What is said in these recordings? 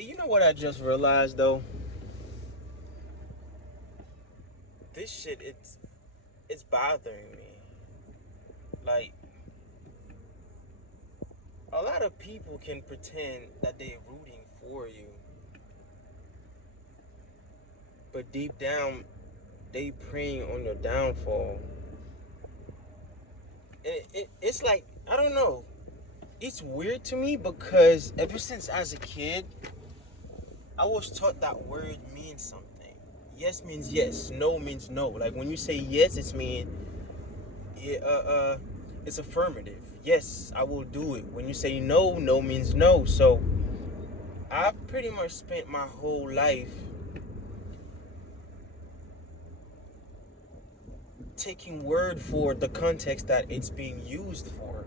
Hey, you know what I just realized though? This shit, it's bothering me. Like, a lot of people can pretend that they're rooting for you, but deep down, they preying on your downfall. It's like, I don't know. It's weird to me because ever since as a kid, I was taught that word means something. Yes means yes, no means no. Like when you say yes, it, it's affirmative. Yes, I will do it. When you say no, no means no. So I've pretty much spent my whole life taking word for the context that it's being used for,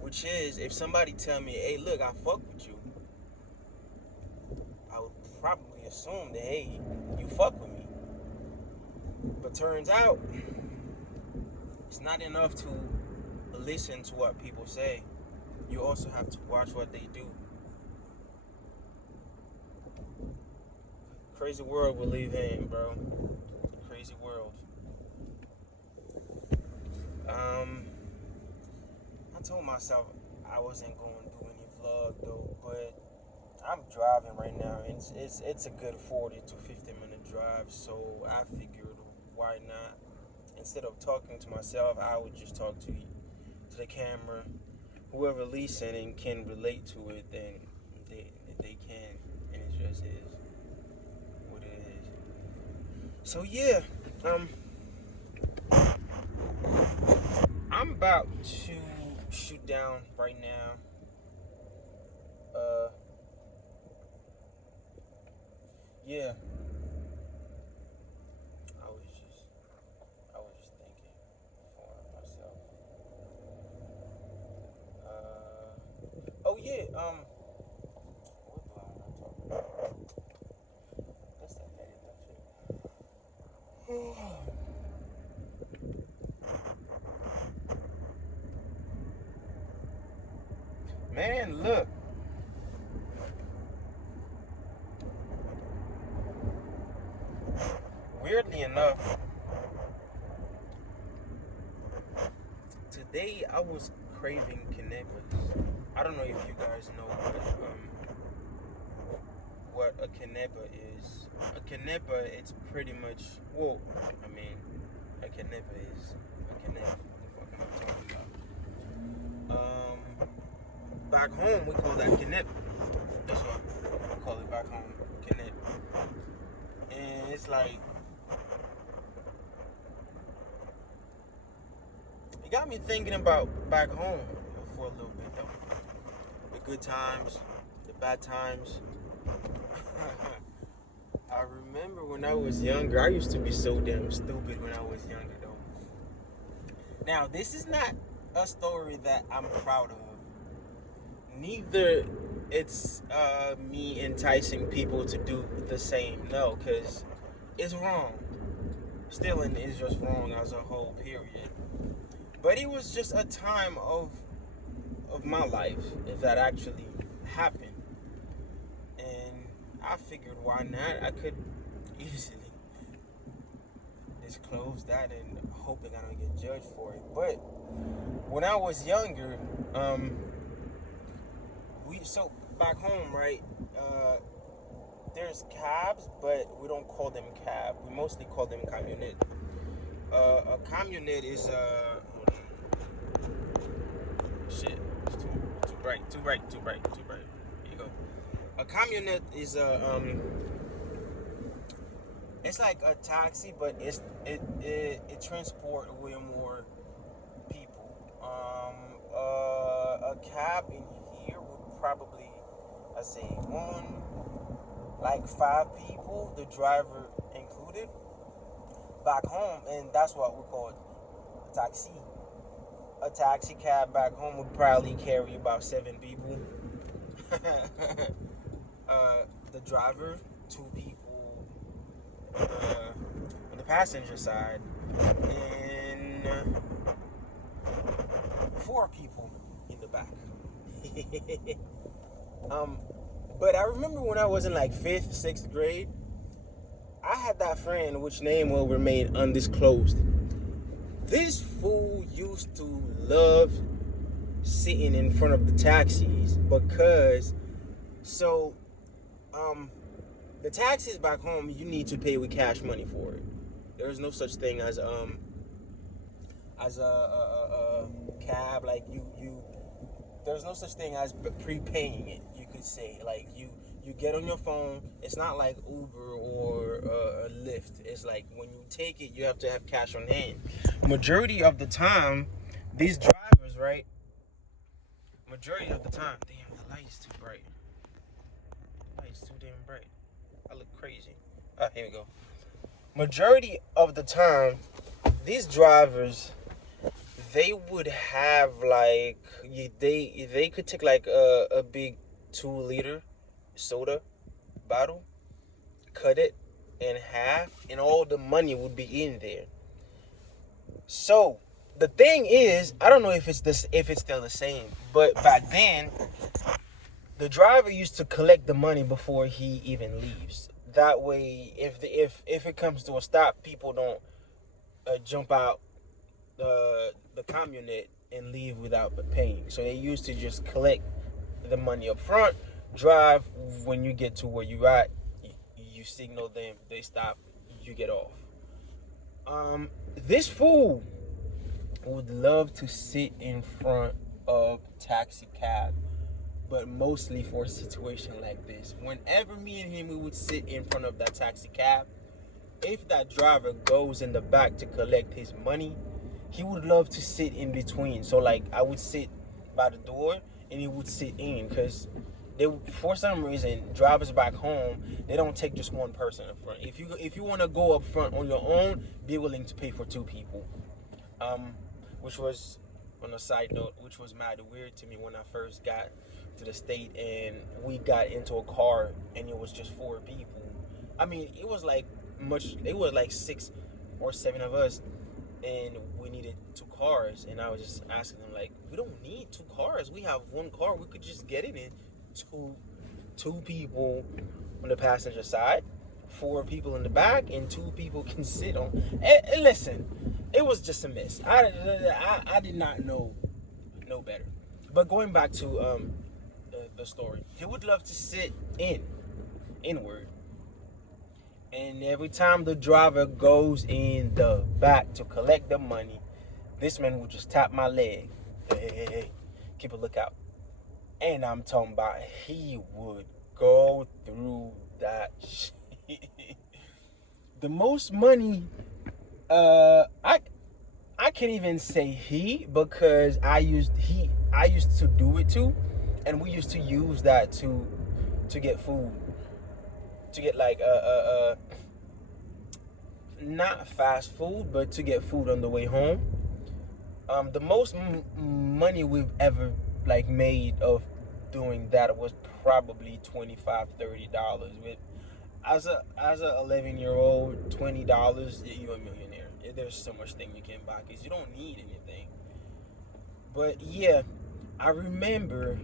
which is if somebody tell me, "Hey, look, I fuck with you," I would probably assume that, "Hey, you fuck with me." But turns out it's not enough to listen to what people say. You also have to watch what they do. Crazy world we live in, bro. Crazy world. Um, I told myself I wasn't going to do any vlog though, but I'm driving right now. It's a good 40 to 50 minute drive, so I figured why not? Instead of talking to myself, I would just talk to the camera. Whoever listening can relate to it, then they can, and it just is what it is. So yeah, um, I'm about to shoot down right now. Uh, yeah, I was just I was just thinking for myself. Oh yeah, what do I want to talk about? That's the edit that shit. Man, look. Weirdly enough, today I was craving Canebas. I don't know if you guys know what a Caneba is. A Caneba, it's pretty much, well, I mean, a Caneba is a Caneba. What the fuck am I talking about? Back home we call that Caneba. That's what we call it back home, Caneba. And it's like, it got me thinking about back home for a little bit though. The good times, the bad times. I remember when I was younger, I used to be so damn stupid when I was younger though. Now, this is not a story that I'm proud of. Neither it's me enticing people to do the same. No, because it's wrong. Stealing is just wrong as a whole, period. But it was just a time of my life, if that actually happened. And I figured why not? I could easily disclose that and hoping I don't get judged for it. But when I was younger, um, we so back home, right? There's cabs, but we don't call them cab. We mostly call them camionette. A camionette is shit. It's too bright, too bright, too bright, too bright. Here you go. A camionette is it's like a taxi, but it transport way more people. A cab in here would probably, I say one, like 5 people, the driver included. Back home, and that's what we call it, a taxi. A taxi cab back home would probably carry about 7 people. uh, the driver, 2 people on the passenger side, and 4 people in the back. um, But I remember when I was in like 5th, 6th grade, I had that friend which name will remain undisclosed. This fool used to love sitting in front of the taxis because so um the taxis back home you need to pay with cash money for it. There is no such thing as a cab like you there's no such thing as prepaying it. You could say like you get on your phone. It's not like Uber or Lyft. It's like when you take it, you have to have cash on hand. Majority of the time, these drivers, right? Majority of the time, damn, the light is too bright. The light is too damn bright. I look crazy. Here we go. Majority of the time, these drivers they would have like they could take like a big 2 liter soda bottle, cut it in half, and all the money would be in there. So the thing is, I don't know if it's still the same, but back then the driver used to collect the money before he even leaves. That way, if it comes to a stop, people don't jump out the communist and leave without paying. So they used to just collect the money up front, drive when you get to where you at, you signal them, they stop, you get off. This fool would love to sit in front of taxi cab, but mostly for a situation like this. Whenever me and him we would sit in front of that taxi cab, if that driver goes in the back to collect his money, he would love to sit in between. So like I would sit by the door and he would sit in because they for some reason drivers back home they don't take just one person up front. If you want to go up front on your own, be willing to pay for 2 people. Which was on a side note, which was mad weird to me when I first got to the state and we got into a car and it was just 4 people. I mean, it was like 6 or 7 of us and we needed 2 cars and I was just asking them like, we don't need 2 cars. We have 1 car. We could just get it in. Two people on the passenger side, 4 people in the back, and 2 people can sit on. And listen, it was just a miss. I did not know better. But going back to the story, he would love to sit inward, and every time the driver goes in the back to collect the money, this man would just tap my leg. Hey, keep a lookout. And I'm talking about he would go through that shit. The most money, I can't even say he because I used to do it too, and we used to use that to get food, to get like not fast food, but to get food on the way home. The most money we've ever like made of doing that was probably $25-$30 with as a 11-year-old. $20 you're a millionaire. There's so much thing you can buy because you don't need anything. But yeah, I remember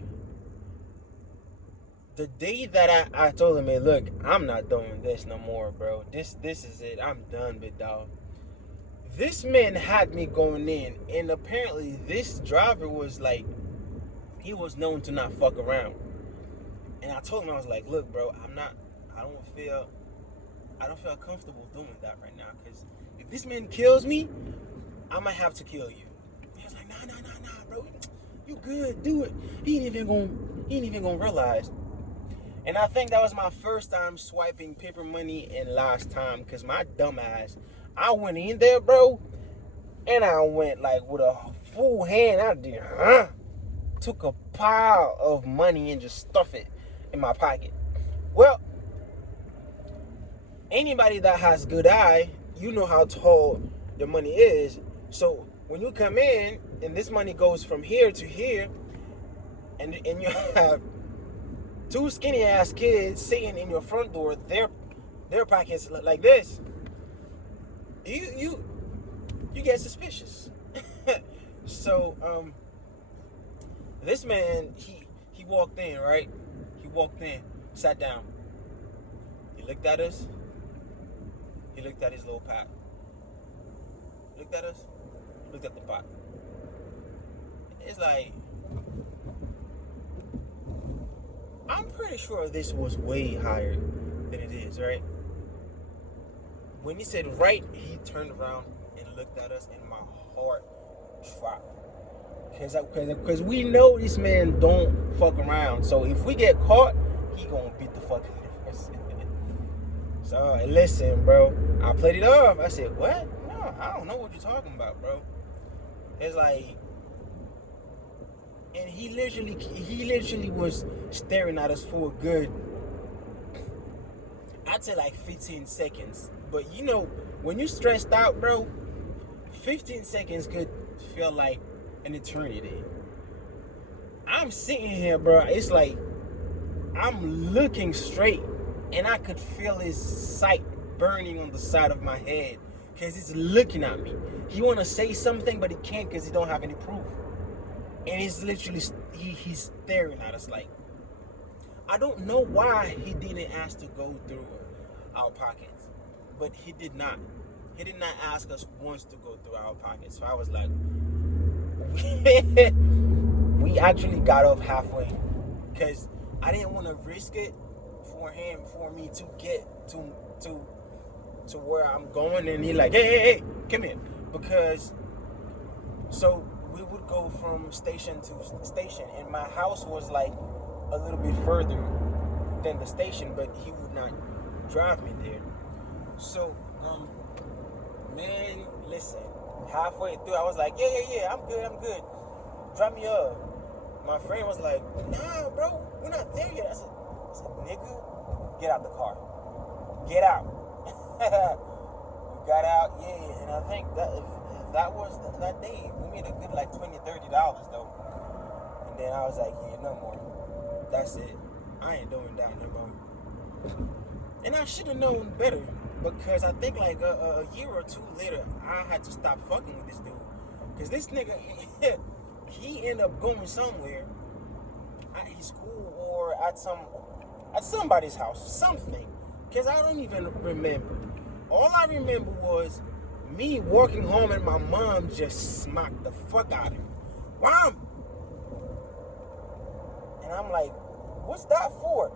the day that I told him, hey, look, I'm not doing this no more, bro. This is it. I'm done with dog. This man had me going in, and apparently this driver was like, he was known to not fuck around. And I told him, I was like, look, bro, I don't feel comfortable doing that right now, because if this man kills me, I might have to kill you. He was like, nah, bro, you good, do it. He ain't even gonna realize. And I think that was my first time swiping paper money and last time, because my dumb ass, I went in there, bro, and I went like with a full hand. I did, took a pile of money and just stuffed it in my pocket. Well, anybody that has good eye, you know how tall your money is. So when you come in and this money goes from here to here, and you have 2 skinny ass kids sitting in your front door, their pockets look like this, you get suspicious. So this man he walked in, right? He walked in. Sat down. He looked at us. He looked at his little pot. Looked at us. Looked at the pot. It's like, I'm pretty sure this was way higher than it is, right? When he said right, he turned around and looked at us, and my heart dropped. Because we know this man don't fuck around. So if we get caught, he gonna beat the fuck out of us. So listen, bro. I played it off. I said, what? No, I don't know what you're talking about, bro. It's like, and he literally was staring at us for a good, I'd say like 15 seconds. But you know, when you're stressed out, bro, 15 seconds could feel like an eternity. I'm sitting here, bro. It's like I'm looking straight, and I could feel his sight burning on the side of my head because he's looking at me. He want to say something, but he can't because he don't have any proof. And he's literally he's staring at us like. I don't know why he didn't ask to go through our pockets, but he did not. He did not ask us once to go through our pockets. So I was like, we actually got off halfway because I didn't want to risk it for me to get to where I'm going, and he like, hey, come here, because so we would go from station to station, and my house was like a little bit further than the station, but he would not drive me there. So man, listen, halfway through I was like, yeah, I'm good, drop me up. My friend was like, nah, bro, we're not there yet. I said, nigga, get out the car, get out. We got out, yeah, and I think that was that day we made a good like $20-$30 though. And then I was like, yeah, no more, that's it, I ain't doing that no more. And I should have known better, because I think like a year or two later I had to stop fucking with this dude, because this nigga he ended up going somewhere at his school or at somebody's house, something, because I don't even remember. All I remember was me walking home and my mom just smacked the fuck out of me. Mom! And I'm like, what's that for?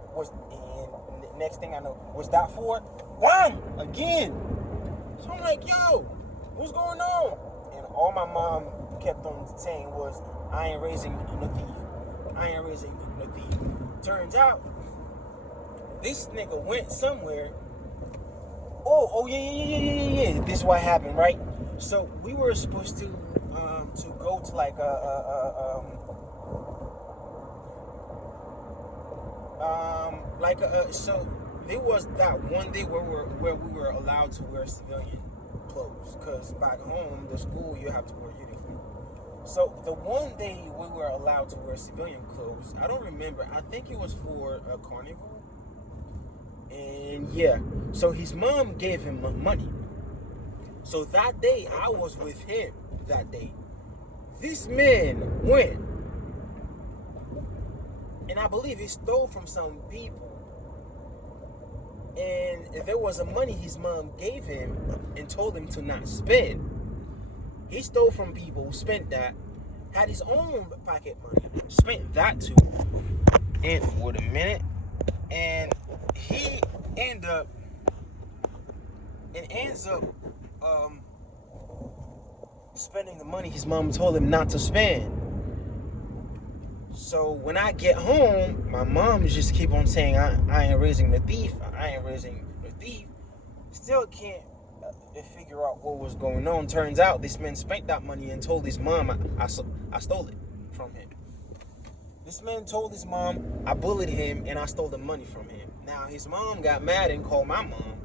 And next thing I know, what's that for? Wham! Again! So I'm like, yo, what's going on? And all my mom kept on saying was, I ain't raising no thief. I ain't raising no thief. Turns out, this nigga went somewhere. Oh yeah. This is what happened, right? So we were supposed to go to like so there was that one day where we were allowed to wear civilian clothes, because back home, the school, you have to wear uniform. So the one day we were allowed to wear civilian clothes, I don't remember, I think it was for a carnival. And yeah, so his mom gave him money. So that day, I was with him that day. This man went, and I believe he stole from some people. And there was a money his mom gave him and told him to not spend. He stole from people, spent that, had his own pocket money, spent that too. And wait a minute. And he ends up spending the money his mom told him not to spend. So when I get home, my mom just keep on saying, I ain't raising the thief. I ain't raising the thief. Still can't figure out what was going on. Turns out this man spent that money and told his mom I stole it from him. This man told his mom I bullied him and I stole the money from him. Now his mom got mad and called my mom.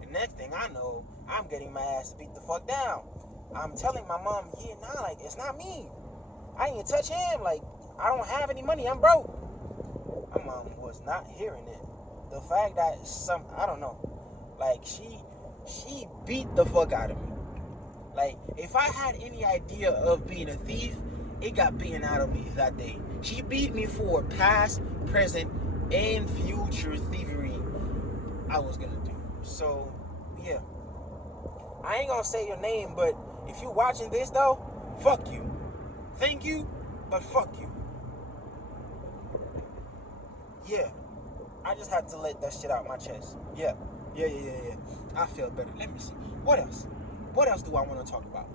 And next thing I know, I'm getting my ass beat the fuck down. I'm telling my mom, yeah, nah, like, it's not me. I didn't touch him. Like, I don't have any money. I'm broke. My mom was not hearing it. The fact that I don't know. Like, she beat the fuck out of me. Like, if I had any idea of being a thief, it got beaten out of me that day. She beat me for past, present, and future thievery I was gonna do. So, yeah. I ain't gonna say your name, but if you watching this though, fuck you. Thank you, but fuck you. Yeah. I just had to let that shit out my chest. Yeah. Yeah. I feel better. Let me see. What else? What else do I want to talk about?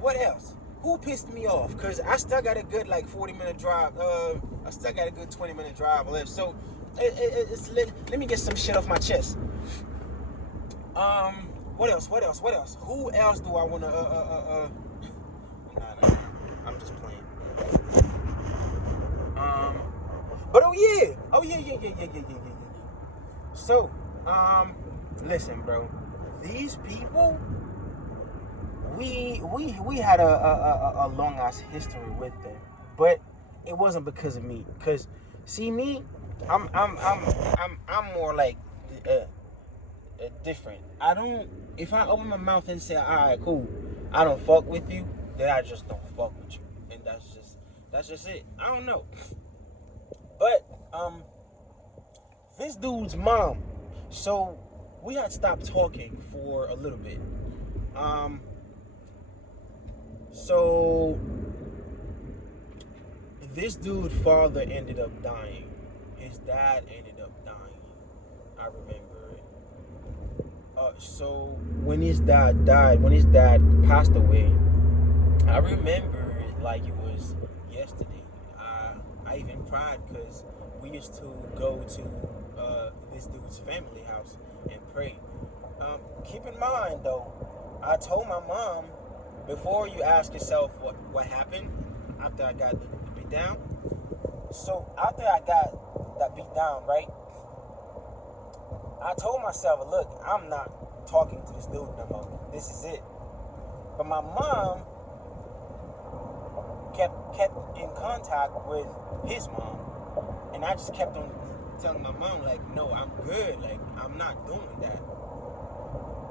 What else? Who pissed me off? Because I still got a good 40-minute drive. I still got a good 20-minute drive left. So let me get some shit off my chest. What else? Who else do I want to Nah. I'm just playing. But oh yeah. So, listen, bro. These people, we had a long ass history with them, but it wasn't because of me. Cause see me, I'm more like different. I don't. If I open my mouth and say, all right, cool, I don't fuck with you, then I just don't fuck with you, and that's just it. I don't know, but this dude's mom. So we had stopped talking for a little bit. So this dude's father ended up dying. His dad ended up dying. I remember it. So when his dad passed away, I remember it like it was yesterday. I even cried because we used to go to this dude's family house and pray. Keep in mind though, I told my mom, before you ask yourself what happened after I got the beat down. So after I got that beat down, right? I told myself, look, I'm not talking to this dude no more. This is it. But my mom kept in contact with his mom, and I just kept on telling my mom, like, no, I'm good. Like, I'm not doing that.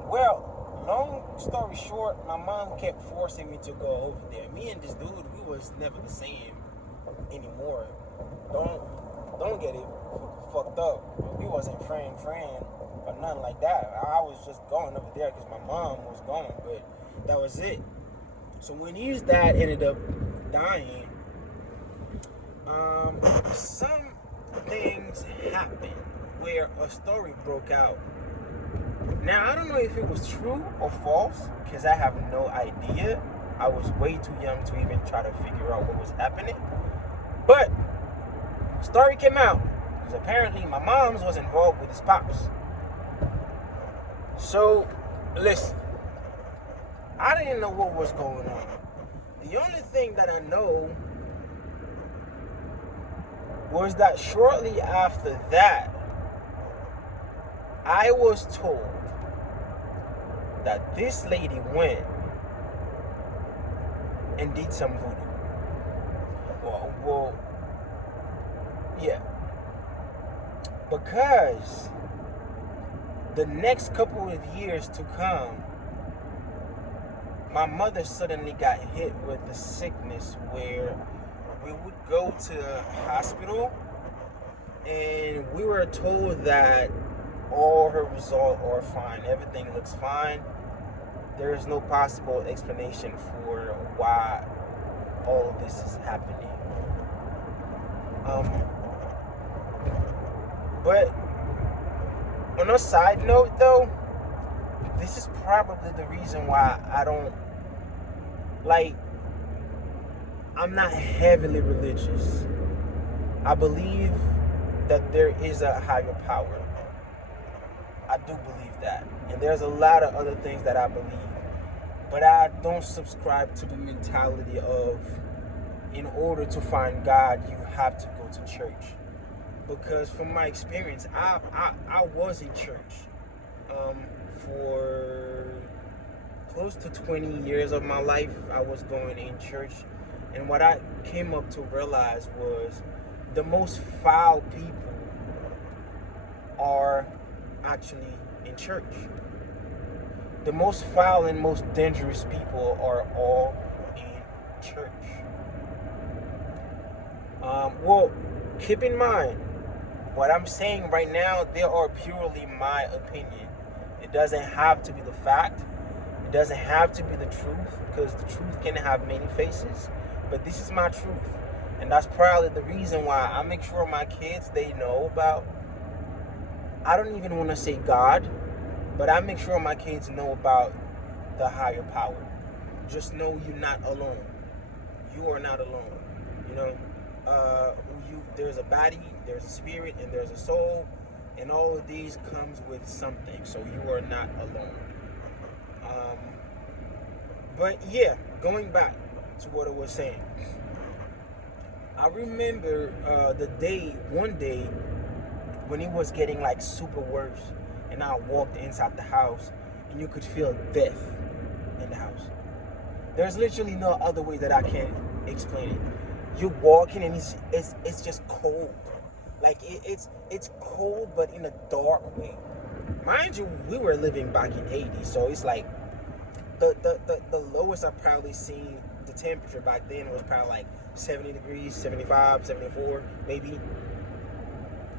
Well, long story short, my mom kept forcing me to go over there. Me and this dude, we was never the same anymore. Don't get it fucked up. We wasn't friend or nothing like that. I was just going over there because my mom was going, but that was it. So when his dad ended up dying, some things happened where a story broke out. Now, I don't know if it was true or false, because I have no idea. I was way too young to even try to figure out what was happening. But story came out, because apparently my mom's was involved with his pops. So, listen, I didn't know what was going on. The only thing that I know was that shortly after that, I was told that this lady went and did some voodoo. Well, yeah. Because the next couple of years to come, my mother suddenly got hit with the sickness where we would go to the hospital and we were told that all her results are fine. Everything looks fine. There is no possible explanation for why all of this is happening. But on a side note though, this is probably the reason why I'm not heavily religious. I believe that there is a higher power. I do believe that. And there's a lot of other things that I believe. But I don't subscribe to the mentality of, in order to find God, you have to go to church. Because from my experience, I was in church for close to 20 years of my life. I was going in church. And what I came up to realize was the most foul people are actually in church. The most foul and most dangerous people are all in church. Well, keep in mind, What I'm saying right now, they are purely my opinion. It doesn't have to be the fact. It doesn't have to be the truth, because the truth can have many faces. But this is my truth. And that's probably the reason why I make sure my kids, they know about, I don't even want to say God, but I make sure my kids know about the higher power. Just know you're not alone. You are not alone. You know, there's a body, there's a spirit, and there's a soul, and all of these comes with something. So you are not alone. Um, but yeah, going back to what I was saying, I remember one day when it was getting like super worse, and I walked inside the house, and you could feel death in the house. There's literally no other way that I can explain it. You're walking and it's just cold. Like it's cold, but in a dark way. Mind you, we were living back in Haiti, so it's like the lowest I've probably seen the temperature back then was probably like 70 degrees, 75, 74 maybe.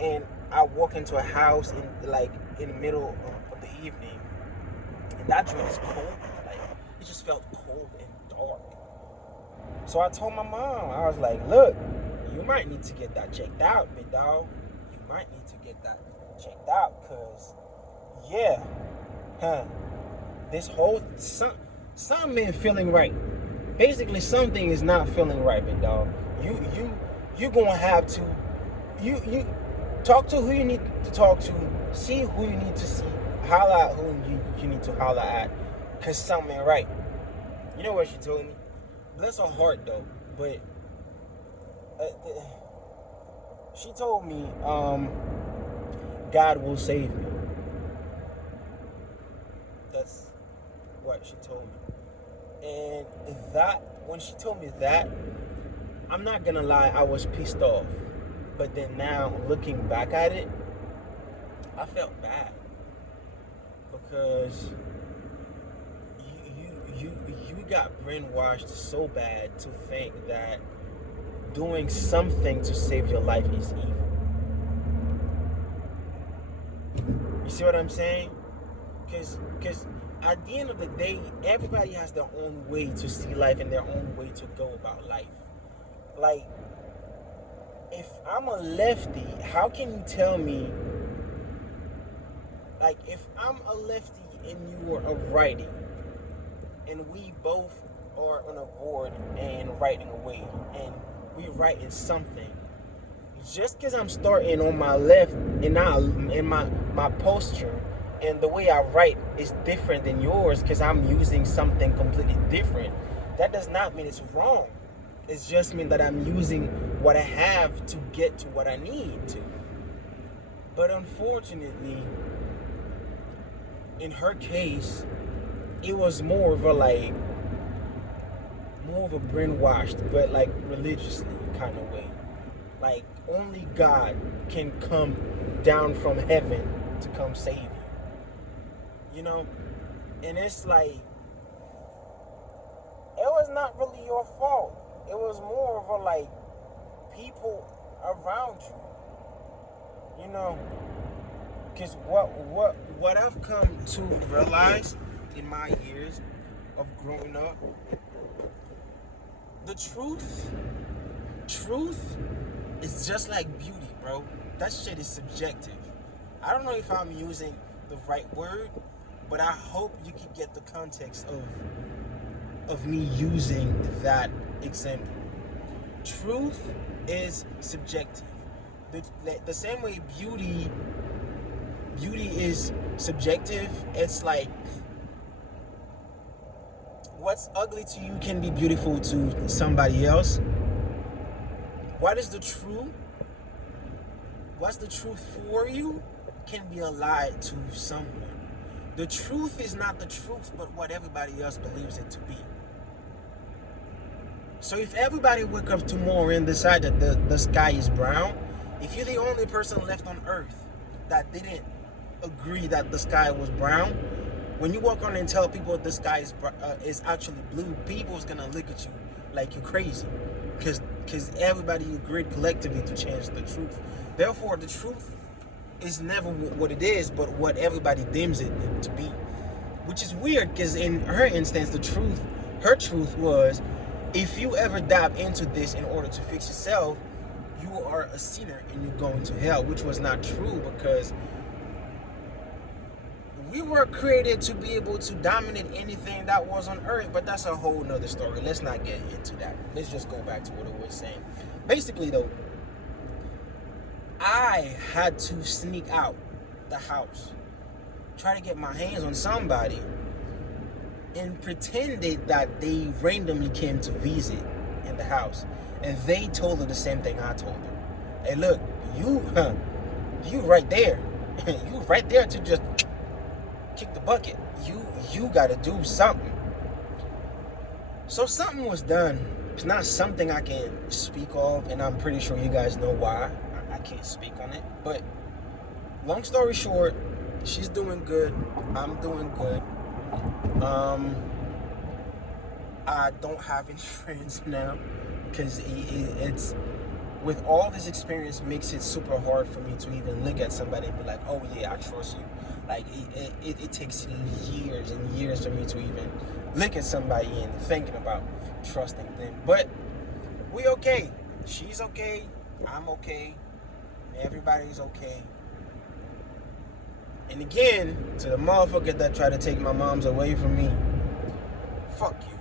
And I walk into a house in the middle of the evening, and that joint is cold. Like it just felt cold and dark. So I told my mom, I was like, look, you might need to get that checked out, big dog. You might need to get that checked out, cause yeah, this whole something ain't feeling right. Basically, something is not feeling right, big dog. You gonna have to you talk to who you need to talk to, see who you need to see, holla at who you need to holla at, cause something ain't right. You know what she told me? Bless her heart though, but she told me, God will save me. That's what she told me. And that, when she told me that, I'm not gonna lie, I was pissed off. But then now, looking back at it, I felt bad because you got brainwashed so bad to think that doing something to save your life is evil. You see what I'm saying? Because at the end of the day, everybody has their own way to see life and their own way to go about life. Like, if I'm a lefty, how can you tell me, like, if I'm a lefty and you are a righty, and we both are on a board and writing away, and we writing something, just because I'm starting on my left and now in my posture and the way I write is different than yours because I'm using something completely different, that does not mean it's wrong. It's just mean that I'm using what I have to get to what I need to. But unfortunately, in her case, it was more of a brainwashed, but like religiously kind of way. Like only God can come down from heaven to come save you. You know? And it's like, it was not really your fault. It was more of a like people around you. You know? Because what I've come to realize in my years of growing up, the truth is just like beauty, bro. That shit is subjective. I don't know if I'm using the right word, but I hope you can get the context of me using that example. Truth is subjective. The same way beauty is subjective. It's like what's ugly to you can be beautiful to somebody else. What is the truth? What's the truth for you can be a lie to someone. The truth is not the truth, but what everybody else believes it to be. So if everybody wake up tomorrow and decide that the sky is brown, if you're the only person left on earth that didn't agree that the sky was brown, when you walk around and tell people the sky is actually blue, people's gonna look at you like you're crazy, because because everybody agreed collectively to change the truth. Therefore, the truth is never what it is, but what everybody deems it to be. Which is weird, because in her instance, her truth was, if you ever dive into this in order to fix yourself, you are a sinner and you're going to hell, which was not true, because we were created to be able to dominate anything that was on earth. But that's a whole nother story. Let's not get into that. Let's just go back to what I was saying. Basically, though, I had to sneak out the house, try to get my hands on somebody, and pretended that they randomly came to visit in the house. And they told her the same thing I told her. Hey, look, you right there. You right there to just kick the bucket. You got to do something. So something was done. It's not something I can speak of, and I'm pretty sure you guys know why I can't speak on it. But long story short, she's doing good. I'm doing good. I don't have any friends now, because it's with all this experience makes it super hard for me to even look at somebody and be like, oh yeah, I trust you. Like it takes years and years for me to even look at somebody and thinking about trusting them. But we okay. She's okay. I'm okay. Everybody's okay. And again, to the motherfucker that tried to take my moms away from me, fuck you.